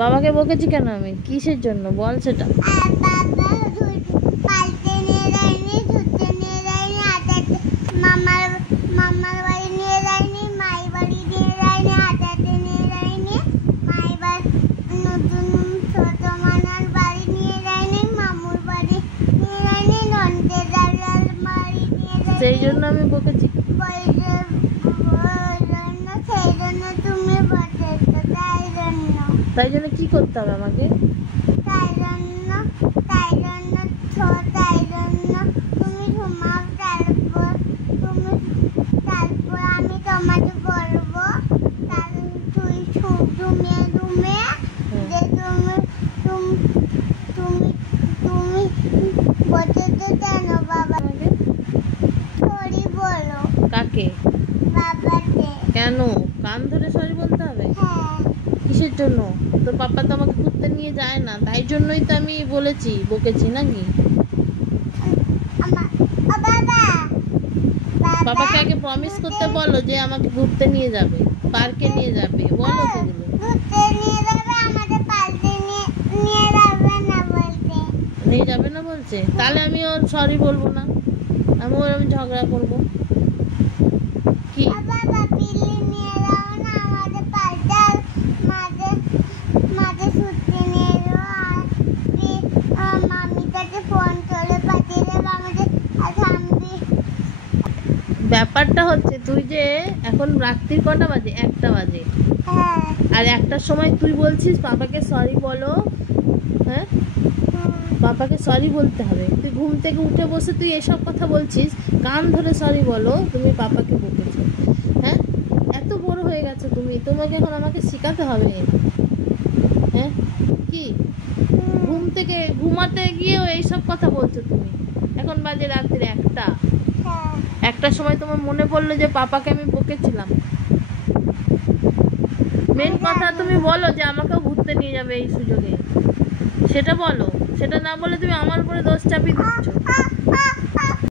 বাবাকে বকেছি কেন আমি? কিসের জন্য বল সেটা। মামার বাড়ি নিয়ে যায়নি, মায়ের বাড়ি নিয়ে যায়নি, হাঁটাতে নিয়ে যায়নি, মায়ের বাড়ি নতুন ছোট মানার বাড়ি নিয়ে যায়নি, মামুর বাড়ি নিয়ে যায়নি, নন্দের দাদার বাড়ি নিয়ে যায়নি। সেই জন্য আমি বকেছি। সেই জন্য তুমি বলেছো, তাই জন্য কি করতে হবে আমাকে? তাই জন্য তুমি ঘুমাও, তারপর আমি তোমাকে বলবো, তুই ঘুমিয়ে যে তুমি বলতে কেন বাবা? সরি বলো। কাকে? বাবাকে। কেন? কান ধরে সরি বলতে হবে? হ্যাঁ। কিসের জন্য? তো পাপা তো আমাকে ঘুরতে নিয়ে যায় না, তাই জন্যই তো আমি বলেছি, বকেছি নাকি? বাবাকে আগে প্রমিস করতে বলো যে আমাকে ঘুরতে নিয়ে যাবে, পার্কে নিয়ে যাবে, বলো তো এগুলো। ঘুরতে নিয়ে যাবে, আমাদের পার্কে নিয়ে যাবে না বলতে। নিয়ে যাবে না বলছে? তাহলে আমি ওর সরি বলবো না, আমি ওর ঝগড়া করবো। কি? বাবা পিলি নিয়ে যাও না আমাদের পার্কে, মাঝে ছুটি নিয়ে যাও। আর মামিটাকে ফোন করে পাঠিয়ে দেবে আমাদের থামবি। ব্যাপারটা হচ্ছে তুই যে এখন রাত্রির কটা বাজে? 1টা বাজে। হ্যাঁ। আর 1টার সময় তুই বলছিস পাপাকে সরি বলো। হ্যাঁ, পাপাকে সরি বলতে হবে। তুই ঘুম থেকে উঠে বসে তুই এসব কথা বলছিস, কান ধরে সরি বলো, তুমি পাপাকে বকেছো। হ্যাঁ, এত বড় হয়ে গেছে তুমি, তোমাকে এখন আমাকে শেখাতে হবে। হ্যাঁ, কি ঘুম থেকে ঘুমাতে গিয়েও এইসব কথা বলছো তুমি? এখন বাজে রাত্রি 1টা। 1টার সময় তোমার মনে পড়লো যে পাপাকে আমি বকেছিলাম। মেন কথা তুমি বলো যে আমাকেও ঘুরতে নিয়ে যাবে এই সুযোগে, সেটা বলো। সেটা না বলে তুমি আমার উপরে দোষ চাপিয়ে দিচ্ছ।